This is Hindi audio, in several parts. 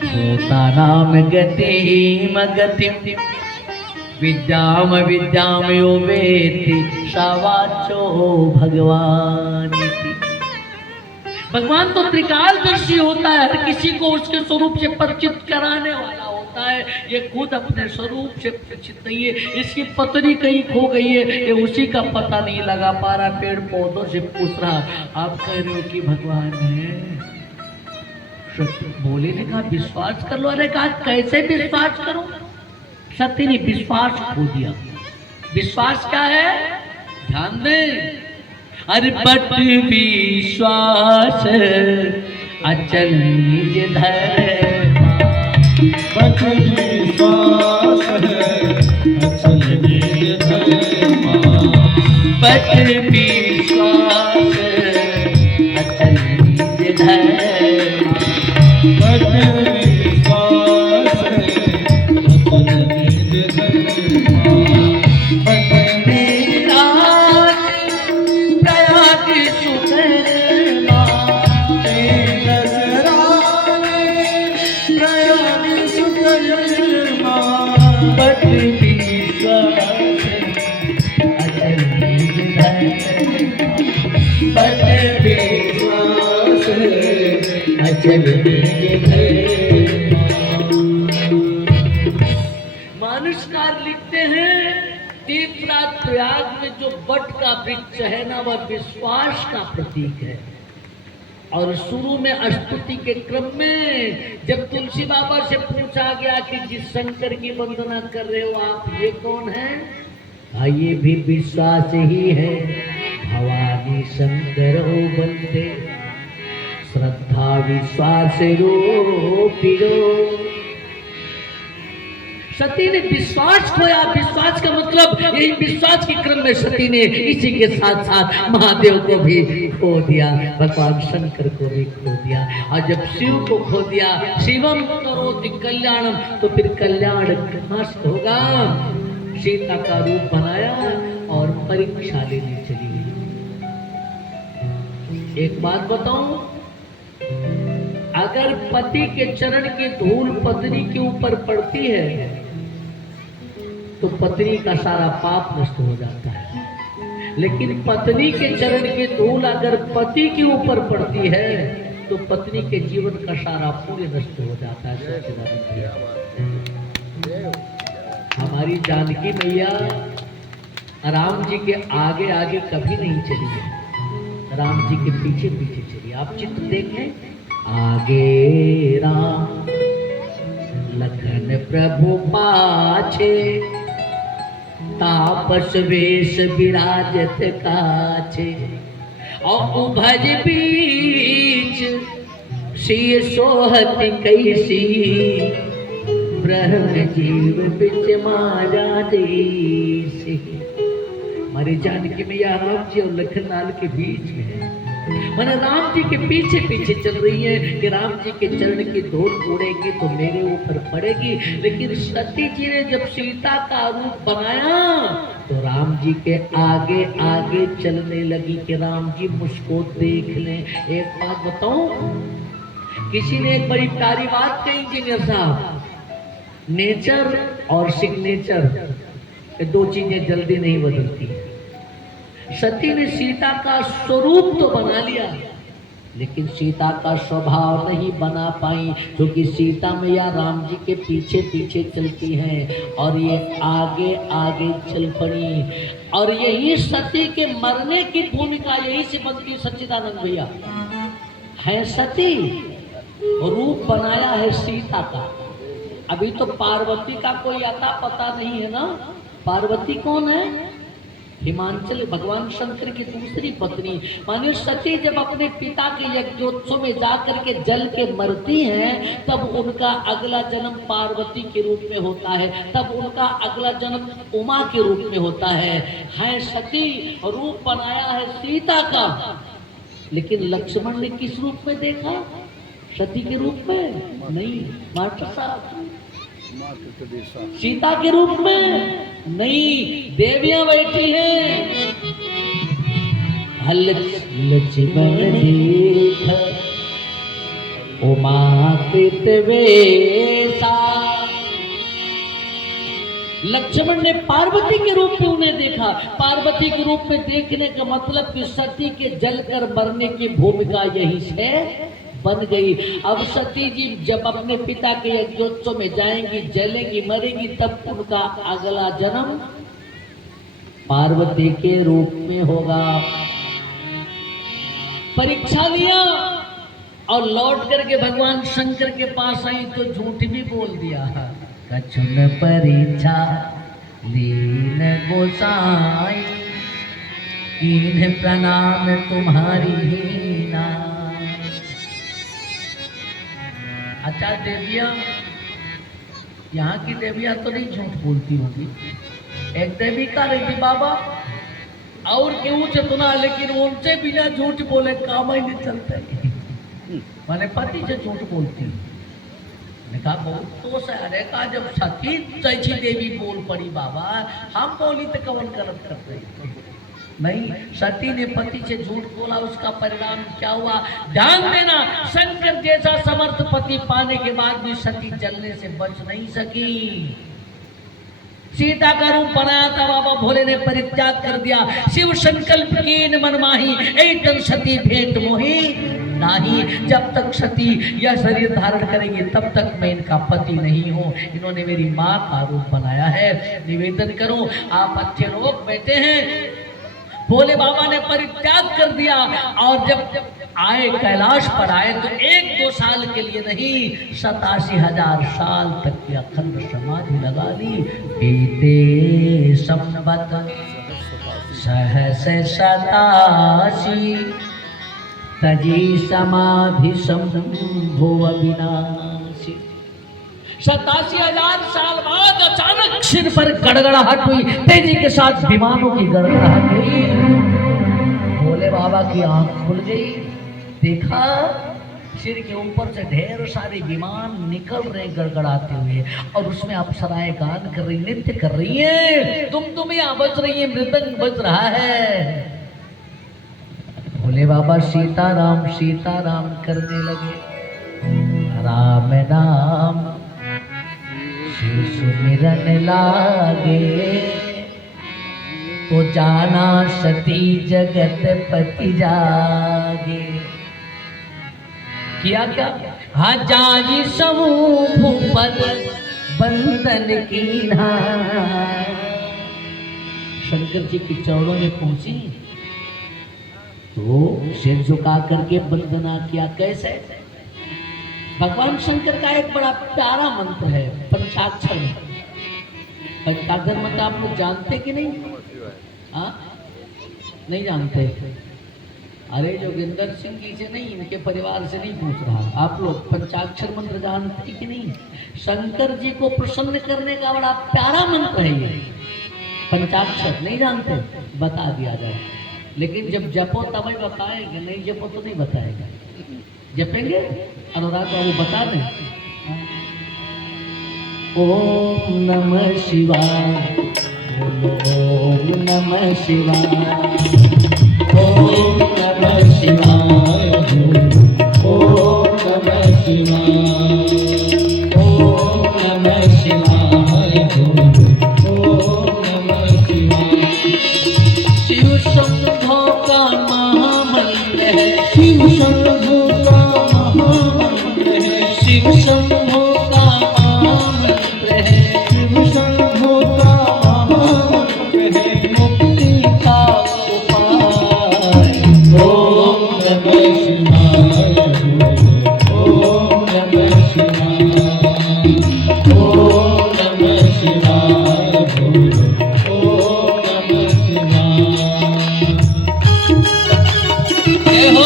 भूतानां गतिम गतिं विद्याम विद्याम यो वेत्ति स वाचो भगवान। भगवान तो त्रिकालदर्शी होता है, हर किसी को उसके स्वरूप से परिचित कराने वाला होता है। ये खुद अपने स्वरूप से परिचित नहीं है, इसकी पत्नी कहीं खो गई है, ये उसी का पता नहीं लगा पा रहा। पेड़ पौधों से पूछ रहा, आप कह रहे हो कि भगवान है? बोले ने कहा विश्वास कर लो। अरे कहा कैसे विश्वास करो? सत्य ने विश्वास खो दिया। विश्वास क्या है? ध्यान दे। अरे बट विश्वास अचल निज धर्म, बट विश्वास अचल निज धर्म, बट विश्वास अचल निज धर्म, बट विश्वास अचल निज धर्म। मानसकार लिखते हैं तीर्थराज प्रयाग में जो बट का वृक्ष है ना, वह विश्वास का प्रतीक है। और शुरू में स्तुति के क्रम में जब तुलसी बाबा से पूछा गया कि जिस शंकर की वंदना कर रहे हो आप, ये कौन है? हाँ, ये भी विश्वास ही है। भवानी शंकर हो बंदे, श्रद्धा विश्वास रूपिणो। सती ने विश्वास खोया। विश्वास का मतलब यही, विश्वास के क्रम में सती ने इसी के साथ साथ महादेव को भी खो दिया, भगवान शंकर को भी खो दिया। और जब शिव को खो दिया, शिवम करोति कल्याणम, तो फिर कल्याण कहाँ से होगा? सीता का रूप बनाया और परीक्षा लेने चली गई। एक बात बताऊं, अगर पति के चरण की धूल पत्नी के ऊपर पड़ती है तो पत्नी का सारा पाप नष्ट हो जाता है। लेकिन पत्नी के चरण की धूल अगर पति के ऊपर पड़ती है तो पत्नी के जीवन का सारा पुण्य नष्ट हो जाता है। हमारी जानकी मैया राम जी के आगे आगे कभी नहीं चली है, राम जी के पीछे पीछे चली। आप चित्र देखें, आगे राम लखन प्रभु पाछे, तापस वेश विराजत काछे, और उभज बीच सिय सोहत कैसी, ब्रह्म जीव बिच मारा देसी। हमारी जानकी मैया राम जी और लखनलाल के बीच में है। मैंने राम जी के पीछे पीछे चल रही है कि राम जी के चरण की धूल उड़ेगी तो मेरे ऊपर पड़ेगी। लेकिन सती जी ने जब सीता का रूप बनाया तो राम जी के आगे आगे चलने लगी कि राम जी मुझको देख लें। एक बात बताऊं, किसी ने एक बड़ी प्यारी बात कही इंजीनियर साहब, नेचर और सिग्नेचर, ये दो चीजें जल्दी नहीं बदलती। सती ने सीता का स्वरूप तो बना लिया लेकिन सीता का स्वभाव नहीं बना पाई, क्योंकि सीता मैया राम जी के पीछे पीछे चलती हैं और ये आगे आगे चल पड़ी। और यही सती के मरने की भूमिका यही से बनती। सच्चिदानंद भैया है सती, रूप बनाया है सीता का। अभी तो पार्वती का कोई अता पता नहीं है ना। पार्वती कौन है? हिमांचल भगवान शंकर की दूसरी पत्नी। माने सती जब अपने पिता के यज्ञोत्सव में जाकर के जल के मरती हैं तब उनका अगला जन्म पार्वती के रूप में होता है, तब उनका अगला जन्म उमा के रूप में होता है सती। रूप बनाया है सीता का, लेकिन लक्ष्मण ने किस रूप में देखा? सती के रूप में नहीं, मास्टर साहब सीता के रूप में नहीं। देवियां बैठी हैं, लक्ष्मण देखा उमा कृतवेशा। लक्ष्मण ने पार्वती के रूप में उन्हें देखा। पार्वती के रूप में देखने का मतलब कि सती के जलकर मरने की भूमिका यही से बन गई। अब सती जी जब अपने पिता के यज्ञोत्सव में जाएंगी, जलेंगी, मरेंगी, तब उनका अगला जन्म पार्वती के रूप में होगा। परीक्षा लिया और लौट करके भगवान शंकर के पास आई तो झूठ भी बोल दिया। कछुन परीक्षा लीन गोसाई, कीन प्रणाम तुम्हारी हीना। अच्छा देविया, यहाँ की देविया तो नहीं झूठ बोलती होगी। एक देवी का रही थी बाबा और क्यों चुना, लेकिन उनसे बिना झूठ बोले काम ही नहीं चलता। मैंने पति से झूठ बोलती, कहा बहुत तो सारे का जब सती चैची देवी बोल पड़ी बाबा, हम बोली तो कवन गलत कर रही। नहीं, सती ने पति से झूठ बोला, उसका परिणाम क्या हुआ ध्यान देना। शंकर जैसा समर्थ पति पाने के बाद भी सती जलने से बच नहीं सकी। सीता का रूप बनाया था बाबा भोले ने, परित्याग कर दिया। शिव संकल्प कीन मन माही, एकदम सती भेंट मोही नहीं। जब तक सती यह शरीर धारण करेंगे तब तक मैं इनका पति नहीं हूँ। इन्होंने मेरी माँ का रूप बनाया है। निवेदन करो, आप अच्छे लोग बैठे हैं। भोले बाबा ने परित्याग कर दिया और जब आए कैलाश पर आए तो 1-2 साल के लिए नहीं, 87,000 साल तक की अखंड समाधि लगा ली। बीते संवत सहस 87 तजी समाधि संभव विनाशी। 87,000 साल बाद अचानक सिर पर गड़गड़ाहट हुई, तेजी के साथ विमानों की गड़गड़ाहट हुई। भोले बाबा की आंख खुल गई, देखा सिर के ऊपर से ढेर सारे विमान निकल रहे गड़गड़ाते हुए और उसमें अप्सराएं गान कर रही, नृत्य कर रही है, तुम बज रही है, मृदंग बज रहा है। भोले बाबा सीताराम करने लगे। राम नाम सुमिरन लागे, तो जाना सती जगत पति जागे। किया क्या? हजारी समूह भूपत बंदन कीन्हा। शंकर जी के चरणों में पहुंची तो सिर झुका करके वंदना किया। कैसे? भगवान शंकर का एक बड़ा प्यारा मंत्र है, पंचाक्षर मंत्र। पंचाक्षर मंत्र आप लोग जानते कि नहीं? हाँ, नहीं जानते? अरे जोगिंदर सिंह जी से नहीं, इनके परिवार से नहीं पूछ रहा, आप लोग पंचाक्षर मंत्र जानते कि नहीं? शंकर जी को प्रसन्न करने का बड़ा प्यारा मंत्र है ये पंचाक्षर। नहीं जानते? बता दिया जाए, लेकिन जब जपो तब ही बताएंगे, नहीं जपो तो नहीं बताएगा। जपेंगे? अनुराग बाबू बता दें। ओम नमः शिवाय, ओम नमः शिवाय, ओम नमः शिवाय, ओम नमः शिवाय, ओम नमः शिवाय, ओम नमः शिवाय। शिव शंभो का महामंत्र है, शिव शंभो का महामंत्र है, शिव शंभो का महामंत्र है, शिव शंभो का महामंत्र है, मुक्ति का उपाय। ओम नमः शिवाय, ओम नमः शिवाय, ओम नमः शिवाय, ओम नमः शिवाय। जय हो।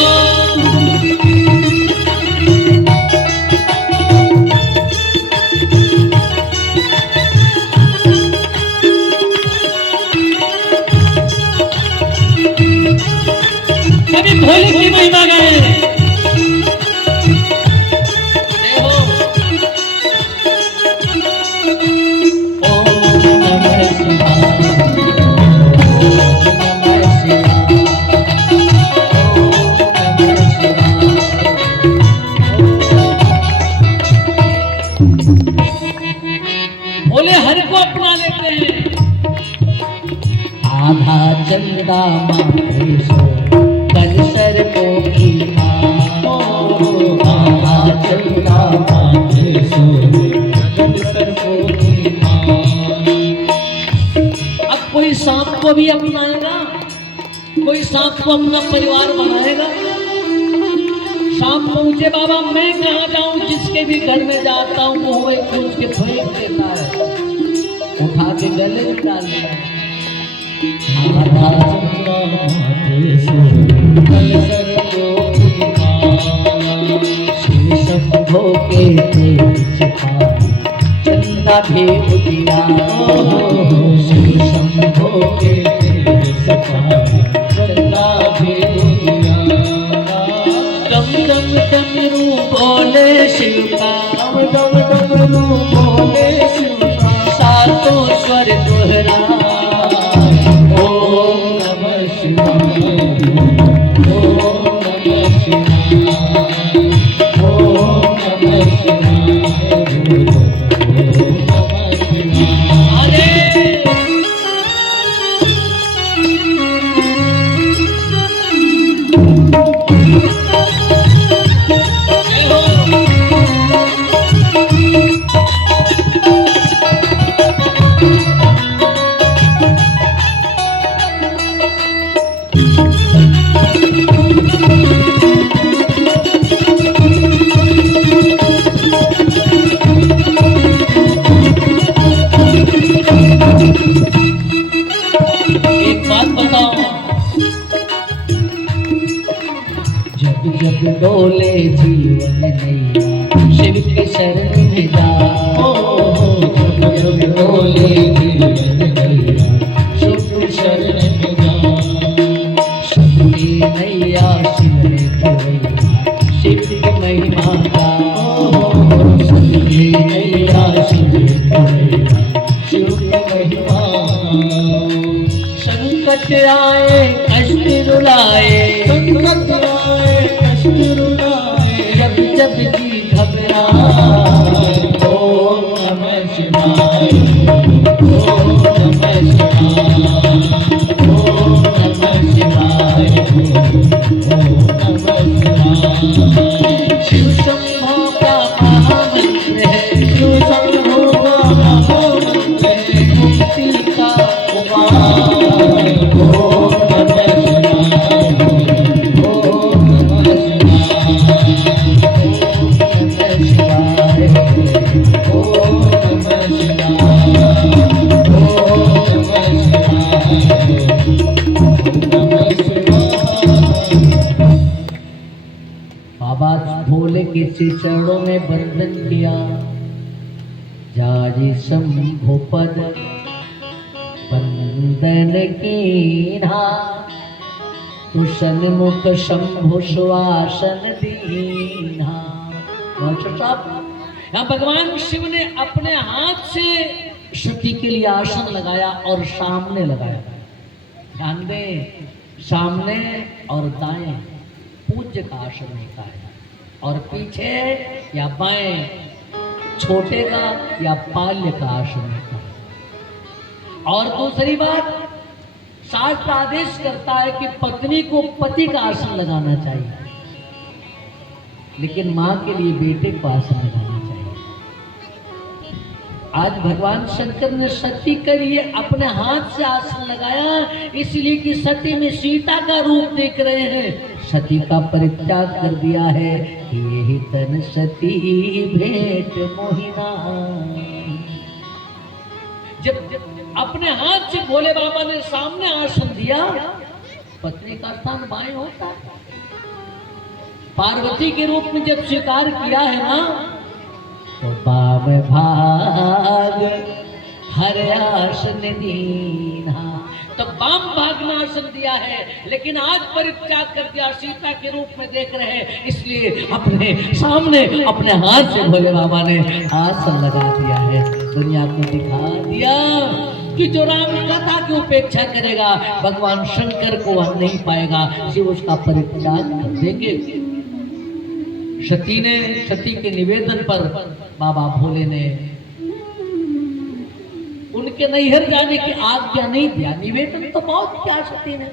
आधा चंदा माथे सो कलसर को की आधा चंदा माथे सोए कलसर को की अब कोई सांप को भी अपनाएगा, कोई सांप को अपना परिवार बनाएगा। सांप पहुंचे बाबा मैं कहाँ जाऊं, जिसके भी घर में जाता हूँ मुंह में पूछ के फेंक देता है, उठा के गले में डाल देता है। आधा चंदा माथे सोए कलसर को की शिव शंभो के तेज पाए चंदा भी उदिया, शिव शंभो के तेज पाए चंदा भी उदिया। दम दम डमरू बोले शिव का, दम दम डमरू बोले शिव का, सातों स्वर दोहरा। ओम नमः शिवाय, ओम नमः शिवाय, ओम नमः शिवाय, ओम नमः शिवाय। अरे एक बात बताओ, जब जब डोले जीवन नैया शिव के शरण में जाओ, जब जब डोले जीवन नैया शिव शरण में जाओ। शक्ति नैया शिव ने खोया, शिव की महिमा गाओ। शक्ति नैया शिव ने खोया, शिव की महिमा। संकट आए कष्ट रुलाए, संकट आए कष्ट रुलाए, जब जब जी घबराए। ओम नमः शिवाय, ओम नमः शिवाय, ओम नमः शिवाय, ओम नमः शिवाय। शिव शंभो का महामंत्र है, शिव शंभो का महामंत्र है, मुक्ति का उपाय। ओम नमः शिवाय, ओम नमः शिवाय, ओम नमः शिवाय। ओम नमः शिवाय, ओम नमः शिवाय। बाबा भोले के श्री चरणों में वंदन किया। जाजी शंभु पद वंदन कीन्हा, तु सन्मुख शंभु सुआसन दीन्हा। मास्टर साहब, यहाँ भगवान शिव ने अपने हाथ से सती के लिए आसन लगाया और सामने लगाया। ध्यान दें, सामने और दाएं पूज्य का आसन होता है, और पीछे या बाएं छोटे का या बाल्य का आसन होता है। और दूसरी बात, शास्त्र आदेश करता है कि पत्नी को पति का आसन लगाना चाहिए, लेकिन मां के लिए बेटे को आसन लगाना चाहिए। आज भगवान शंकर ने सती के लिए अपने हाथ से आसन लगाया, इसलिए कि सती में सीता का रूप देख रहे हैं। सती का परित्याग कर दिया है, यही तन सती भेंट मोहिना। जब अपने हाथ से भोले बाबा ने सामने आसन दिया, पत्नी का स्थान बाएं होता है। पार्वती के रूप में जब स्वीकार किया है ना, तो बाम भाग हर आसन दीना, तो बाम भाग में आसन दिया है, लेकिन आज परित्याग कर दिया, सीता के रूप में देख रहे हैं, इसलिए अपने सामने अपने हाथ से भोले बाबा ने आसन लगा दिया है। दुनिया को दिखा दिया कि जो राम कथा की उपेक्षा करेगा, भगवान शंकर को वह नहीं पाएगा, शिव उसका परित्याग कर देंगे। सती के निवेदन पर बाबा भोले ने उनके नैहर जाने की आज्ञा नहीं दिया। निवेदन तो बहुत किया सती ने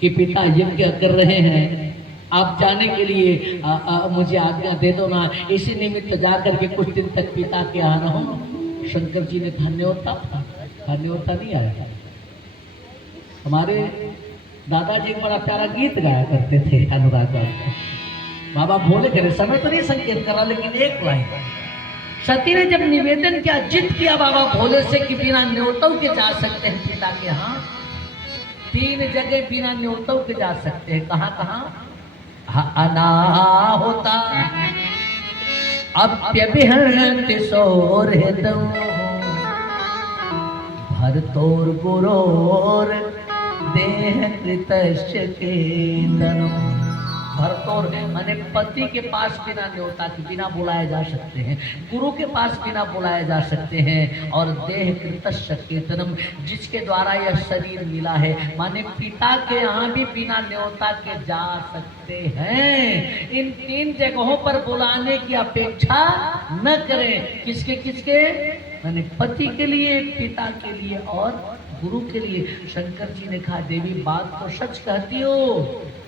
कि पिता यज्ञ कर रहे हैं, आप जाने के लिए मुझे आज्ञा दे दो ना। इसी निमित्त जाकर के कुछ दिन तक पिता के यहाँ रहो। शंकर जी ने न्योता नहीं आया। हमारे दादाजी बड़ा प्यारा गीत गाया करते थे, अनुराग बाबा भोले करे समय तो नहीं संकेत करा, लेकिन एक लाइन सती ने जब निवेदन किया, जिद किया बाबा भोले से कि बिना न्योतों के जा सकते हैं पिता के यहाँ। 3 जगह बिना न्योतों के जा सकते हैं। कहाँ कहाँ? अनाहोता अप्यभिहन्त सौहृदं भरतोर गुरोर देह कृतस्य केतनम्। भरतोर माने पति के पास बिना न्योता के, बिना बुलाए जा सकते हैं। गुरु के पास बिना बुलाए जा सकते हैं। और देह कृतस्य केतनम, जिसके द्वारा यह शरीर मिला है, माने पिता के यहाँ भी बिना न्योता के जा सकते हैं। इन 3 जगहों पर बुलाने की अपेक्षा न करें। किसके किसके? माने पति के लिए, पिता के लिए और गुरु के लिए। शंकर जी ने कहा देवी बात तो सच कहती हो,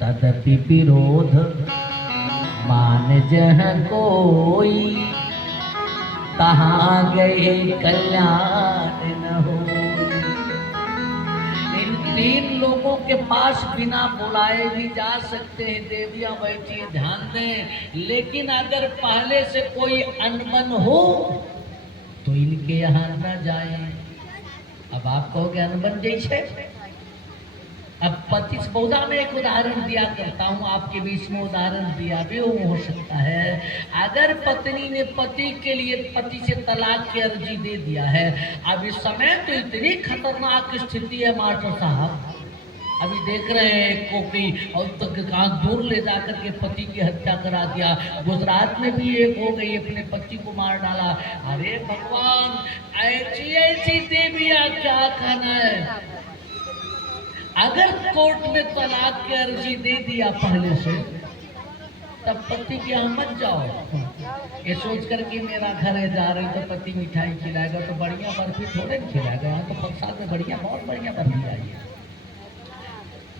तदपि विरोध मान जह कोई, कहाँ गए कल्याण न हो। इन 3 लोगों के पास बिना बुलाए भी जा सकते हैं। देवियां बैठी ध्यान दें। लेकिन अगर पहले से कोई अनबन हो तो इनके यहाँ न जाए। अब आप कहोगे अनबन जैसे? अब 25 में एक उदाहरण दिया करता हूँ, आपके बीच में उदाहरण दिया भी हो सकता है। अगर पत्नी ने पति के लिए पति से तलाक की अर्जी दे दिया है, अब इस समय तो इतनी खतरनाक स्थिति है मास्टर साहब, अभी देख रहे हैं को कि और तक कहाँ दूर ले जाकर के पति की हत्या करा दिया। गुजरात में भी एक हो गई, अपने पति को मार डाला। अरे भगवान, ऐसी ऐसी देवियां क्या खाना है। अगर कोर्ट में तलाक की अर्जी दे दिया पहले से, तब पति के यहाँ मत जाओ। ये सोच कर कि मेरा घर है, जा रहे तो पति मिठाई खिलाएगा तो बढ़िया बर्फी थोड़े खिलाएगा। यहाँ तो प्रसाद में बढ़िया, बहुत बढ़िया बर्फी आई है।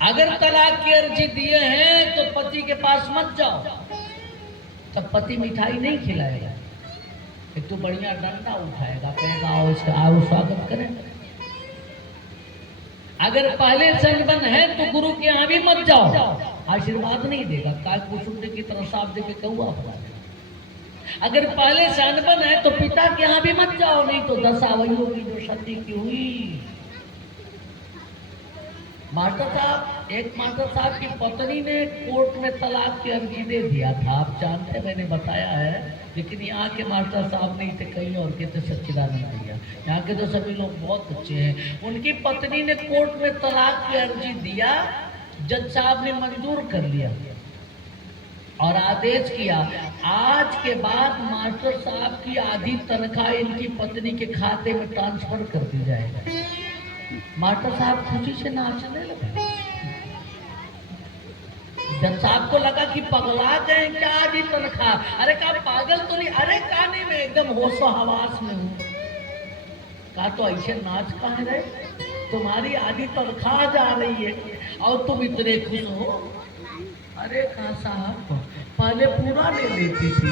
अगर तलाक की अर्जी दिए हैं तो पति के पास मत जाओ, तब पति मिठाई नहीं खिलाएगा। एक तो बढ़िया डंडा उठाएगा, कहेगा आओ स्वागत करें। अगर पहले से अनबन है तो गुरु के यहाँ भी मत जाओ, आशीर्वाद नहीं देगा। काय कुसुम की तरह साफ दे के कौआ बना देगा। अगर पहले से अनबन है तो पिता के यहाँ भी मत जाओ, नहीं तो दशा वही होगी जो सती की हुई। मास्टर साहब, एक मास्टर साहब की पत्नी ने कोर्ट में तलाक की अर्जी दे दिया था, आप जानते, मैंने बताया है। लेकिन यहाँ के मास्टर साहब नहीं थे, कहीं और के थे, सच्चिदानंद भैया। यहाँ के तो सभी लोग बहुत अच्छे हैं। उनकी पत्नी ने कोर्ट में तलाक की अर्जी दिया, जज साहब ने मंजूर कर लिया और आदेश किया, आज के बाद मास्टर साहब की आधी तनख्वाह इनकी पत्नी के खाते में ट्रांसफर कर दी जाएगी। मास्टर साहब खुशी से नाचने लगे। जज साहब को लगा कि पगला गए क्या, आधी तनख्वाह। अरे कहा पागल तो नहीं, अरे कहा नहीं, मैं एकदम होशो हवास में हूँ। कहा तो ऐसे नाच कहाँ रहे, तुम्हारी आधी तनख्वाह जा रही है और तुम इतने खुश हो। अरे कहा साहब पहले पूरा ले लेती थी,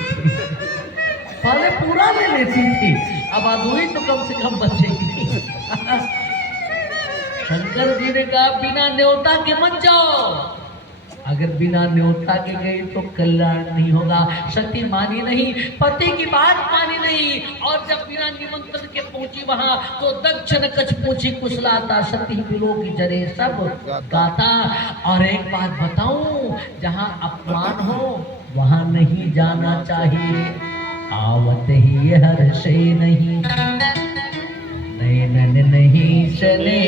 पहले पूरा ले लेती थी, अब अधूरी तो कम से कम बचेगी। शंकर जी ने कहा बिना न्योता के मत जाओ। अगर बिना न्योता के गई तो कल्याण नहीं होगा। सती मानी नहीं, पति की बात मानी नहीं, और जब बिना निमंत्रण के पहुंची वहां तो दक्षिण कछ पूछी कुशलाता, सती बिलो की जरे सब गाता। और एक बात बताऊं, जहां अपमान हो वहां नहीं जाना चाहिए। आवत ही हर्षे नहीं, नैनन नहीं चले,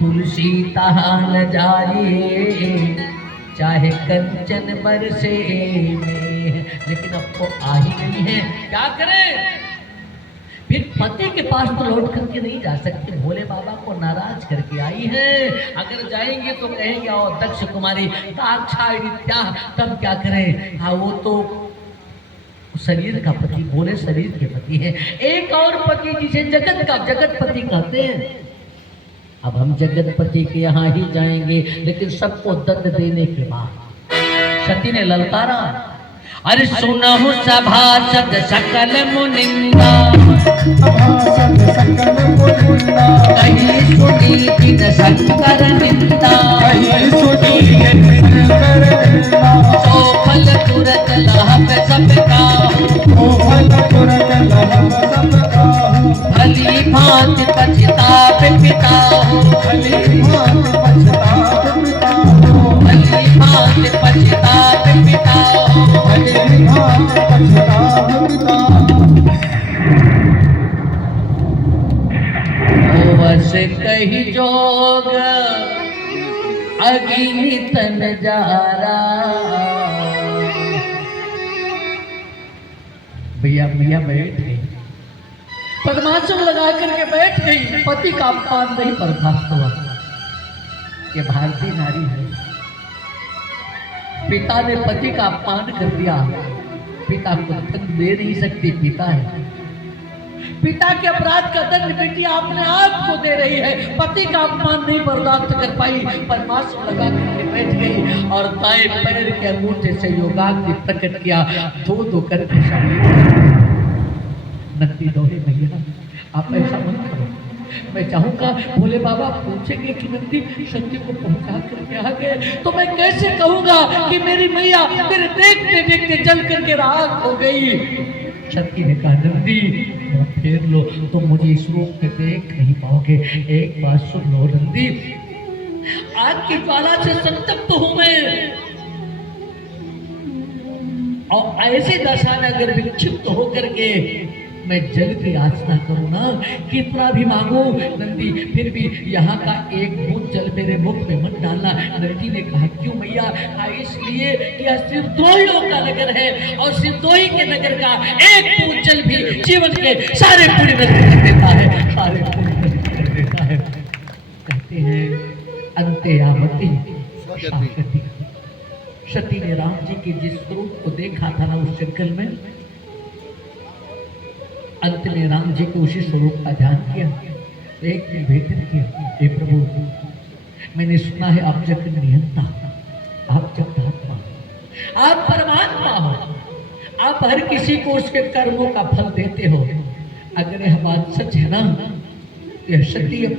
तुलसी तहान जाए, चाहे कंचन बरसे में। लेकिन अब तो आ ही नहीं है, क्या करें? फिर पति के पास तो लौट करके नहीं जा सकते, भोले बाबा को नाराज करके आई है। अगर जाएंगे तो कहेंगे और दक्ष कुमारी दाक्षायणी क्या, तब क्या करें? हाँ वो तो शरीर का पति, बोले शरीर के पति है। एक और पति जिसे जगत का जगतपति कहते हैं। अब हम जगतपति के यहाँ ही जाएंगे, लेकिन सबको दंड देने के बाद सती ने ललकारा, अरे सुनहु सभासद सकल मुनिंदा, कहीं सुनी बिन शंकर निंदा, सो फल तुरत लाभ सब काहू, भली भांति पछताप पिताहू, भली भांति पछताप पिताहू। बस कही जोग अग्नि तन जारा, भैया भैया बैठ गई, पद्मासन लगा करके बैठ गई। पति का अपमान नहीं बर्दाश्त हुआ। ये भारतीय नारी है। पिता ने पति का अपमान कर दिया, पिता को दंड दे नहीं सकती, पिता है। पिता के अपराध का दंड बेटी अपने आप को दे रही है। पति का अपमान नहीं बर्दाश्त कर पाई, परमात्मा लगा करके बैठ गई और दाएं पैर के अंगूठे से योगाग्नि प्रकट किया, दो दो करके नंदी दोहे भैया आप ऐसा मत करो। मैं चाहूंगा भोले बाबा पूछेंगे कि नंदी सत्य को पहुंचा करके आ गए, तो मैं कैसे कहूंगा कि मेरी मैया मेरे देखते देखते जल करके राख हो गई। सत्य ने कहा नंदी फेर लो, तो मुझे इस रूप में देख नहीं पाओगे। एक बात सुन लो नंदी, आग की ज्वाला से संतप्त हूं मैं, और ऐसी दशा में अगर विक्षिप्त होकर के मैं जल की याचना करूं ना, कितना भी मांगू नंदी, फिर भी यहाँ का एक बूंद जल मेरे मुख में मत डालना। नंदी ने कहा क्यों मैया? इसलिए कि यह सिरदोहियों का नगर है, और सिरदोही के नगर का एक बूंद जल भी जीवन के सारे पूरी नष्ट कर देता है, सारे पूरी नष्ट कर देता है। कहते हैं अंत्यावती शाकटी। सती ने राम जी के जिस स्वरूप को देखा था ना उस जंगल में, अंत में राम जी को उसी स्वरूप का ध्यान किया, एक निवेदन किया, हे प्रभु मैंने सुना है आप जगत नियंता, आप जगदात्मा, आप परमात्मा हो, आप हर किसी को उसके कर्मों का फल देते हो। अगर यह बात सच है ना, तो यह सत्य